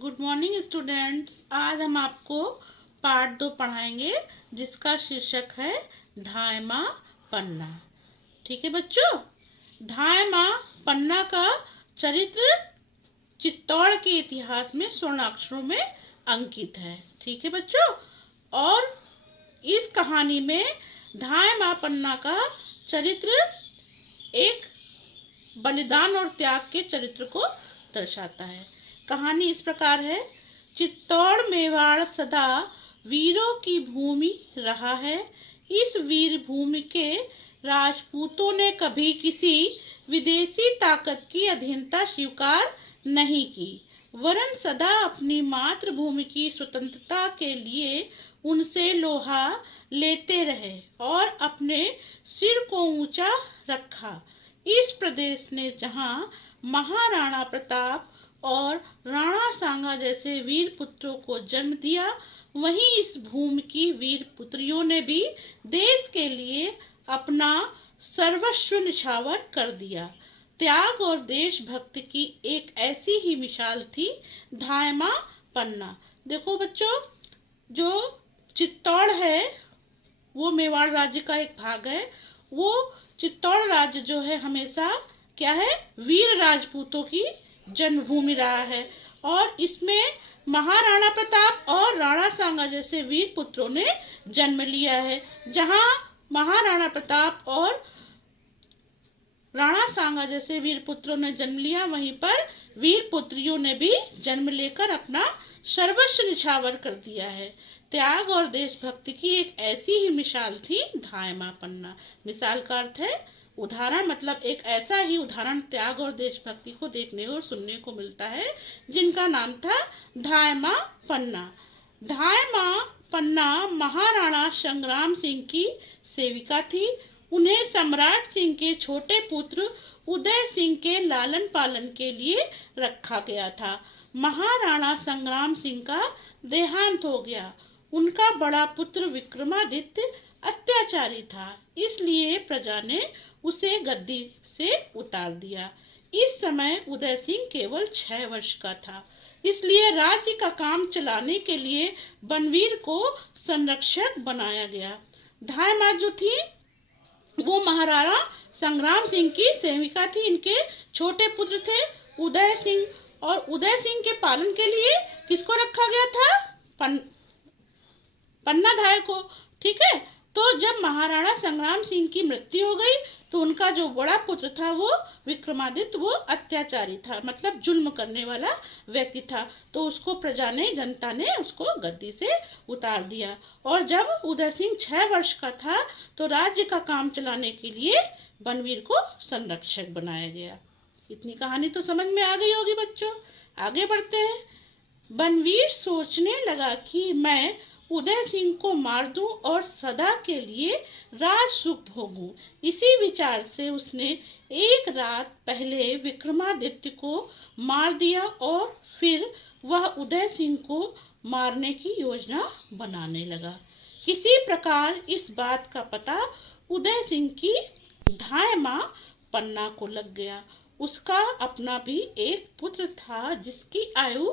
Good morning students. आज हम आपको पार्ट 2 पढ़ाएंगे जिसका शीर्षक है धाय माँ पन्ना। ठीक है बच्चों, धाय माँ पन्ना का चरित्र चित्तौड़ के इतिहास में स्वर्णाक्षरों में अंकित है। ठीक है बच्चों, और इस कहानी में धाय माँ पन्ना का चरित्र एक बलिदान और त्याग के चरित्र को दर्शाता है। कहानी इस प्रकार है। चित्तौड़ मेवाड़ सदा वीरों की भूमि रहा है। इस वीर भूमि के राजपूतों ने कभी किसी विदेशी ताकत की अधीनता स्वीकार नहीं की, वरन सदा अपनी मातृभूमि की स्वतंत्रता के लिए उनसे लोहा लेते रहे और अपने सिर को ऊंचा रखा। इस प्रदेश ने जहां महाराणा प्रताप और राणा सांगा जैसे वीर पुत्रों को जन्म दिया, वहीं इस भूमि की वीर पुत्रियों ने भी देश के लिए अपना सर्वस्व निछावर कर दिया। त्याग और देशभक्ति की एक ऐसी ही मिसाल थी धाय माँ पन्ना। देखो बच्चों, जो चित्तौड़ है वो मेवाड़ राज्य का एक भाग है। वो चित्तौड़ राज्य जो है हमेशा क्या है, वीर राजपूतों की जन्मभूमि रहा है और इसमें महाराणा प्रताप और राणा सांगा जैसे वीर पुत्रों ने जन्म लिया है। जहां महाराणा प्रताप और राणा सांगा जैसे वीर पुत्रों ने जन्म लिया, वहीं पर वीर पुत्रियों ने भी जन्म लेकर अपना सर्वस्व निछावर कर दिया है। त्याग और देशभक्ति की एक ऐसी ही मिसाल थी धाय माँ पन्ना। मिसाल का अर्थ है उदाहरण, मतलब एक ऐसा ही उदाहरण त्याग और देशभक्ति को देखने और सुनने को मिलता है, जिनका नाम था धाय माँ पन्ना। धाय माँ पन्ना महाराणा संग्राम सिंह की सेविका थी। उन्हें सम्राट सिंह के छोटे पुत्र उदय सिंह के लालन पालन के लिए रखा गया था। महाराणा संग्राम सिंह का देहांत हो गया। उनका बड़ा पुत्र विक्रमादित्य अत्याचारी था, इसलिए प्रजा ने उसे गद्दी से उतार दिया। इस समय उदय सिंह केवल 6 वर्ष का था, इसलिए राज्य का काम चलाने के लिए बनवीर को संरक्षक बनाया गया। धाय माँ जो थी वो महाराणा संग्राम सिंह की सेविका थी। इनके छोटे पुत्र थे उदय सिंह, और उदय सिंह के पालन के लिए किसको रखा गया था? पन्ना धाय को। ठीक है, तो जब महाराणा संग्राम सिंह की मृत्यु हो गई तो उनका जो बड़ा पुत्र था वो विक्रमादित्य, वो अत्याचारी था, मतलब जुल्म करने वाला व्यक्ति था। तो उसको प्रजा ने, जनता ने उसको गद्दी से उतार दिया। और जब उदय सिंह 6 वर्ष का था तो राज्य का काम चलाने के लिए बनवीर को संरक्षक बनाया गया। इतनी कहानी तो समझ में आ गई होगी बच्चों। आगे बढ़ते हैं। बनवीर सोचने लगा कि मैं उदय सिंह को मार दूं और सदा के लिए राज सुख भोगूं। इसी विचार से उसने एक रात पहले विक्रमादित्य को मार दिया और फिर वह उदय सिंह को मारने की योजना बनाने लगा। किसी प्रकार इस बात का पता उदय सिंह की धाय माँ पन्ना को लग गया। उसका अपना भी एक पुत्र था जिसकी आयु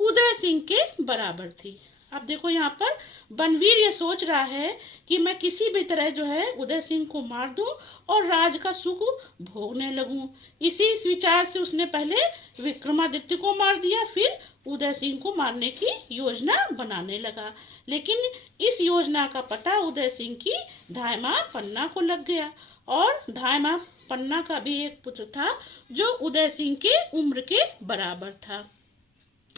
उदय सिंह के बराबर थी। अब देखो यहाँ पर बनवीर ये सोच रहा है कि मैं किसी भी तरह जो है उदय सिंह को मार दूं और राज का सुख भोगने लगूं। इस विचार से उसने पहले विक्रमादित्य को मार दिया, फिर उदय सिंह को मारने की योजना बनाने लगा। लेकिन इस योजना का पता उदय सिंह की धाय माँ पन्ना को लग गया। और धाय माँ पन्ना का भी एक पुत्र था जो उदय सिंह के उम्र के बराबर था।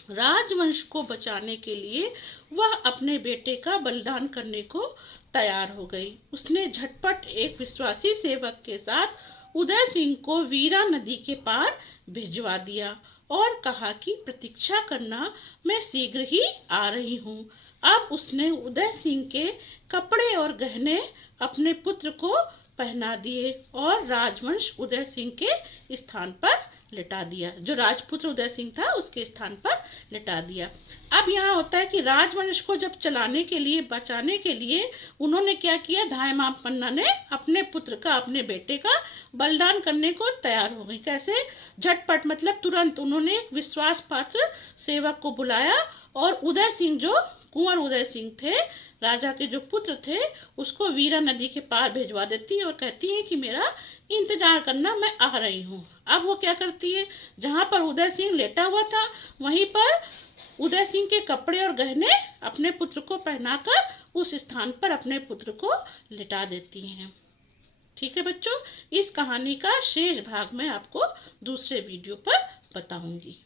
राजवंश को बचाने के लिए वह अपने बेटे का बलिदान करने को तैयार हो गई। उसने झटपट एक विश्वासी सेवक के साथ उदय सिंह को वीरा नदी के पार भिजवा दिया और कहा कि प्रतीक्षा करना, मैं शीघ्र ही आ रही हूँ। अब उसने उदय सिंह के कपड़े और गहने अपने पुत्र को पहना दिए और राजवंश उदय सिंह के स्थान पर लिटा दिया, जो राजपुत्र उदय सिंह था उसके स्थान पर लिटा दिया। अब यहाँ होता है कि राजवंश को जब चलाने के लिए, बचाने के लिए उन्होंने क्या किया, धायमा पन्ना ने अपने पुत्र का, अपने बेटे का बलिदान करने को तैयार हो गई। कैसे? झटपट, मतलब तुरंत उन्होंने एक विश्वास पात्र सेवक को बुलाया और उदय सिंह, जो कुंवर उदय सिंह थे, राजा के जो पुत्र थे, उसको वीरा नदी के पार भिजवा देती है और कहती है कि मेरा इंतजार करना, मैं आ रही हूँ। अब वो क्या करती है, जहाँ पर उदय सिंह लेटा हुआ था वहीं पर उदय सिंह के कपड़े और गहने अपने पुत्र को पहनाकर उस स्थान पर अपने पुत्र को लिटा देती हैं। ठीक है बच्चों, इस कहानी का शेष भाग मैं आपको दूसरे वीडियो पर बताऊंगी।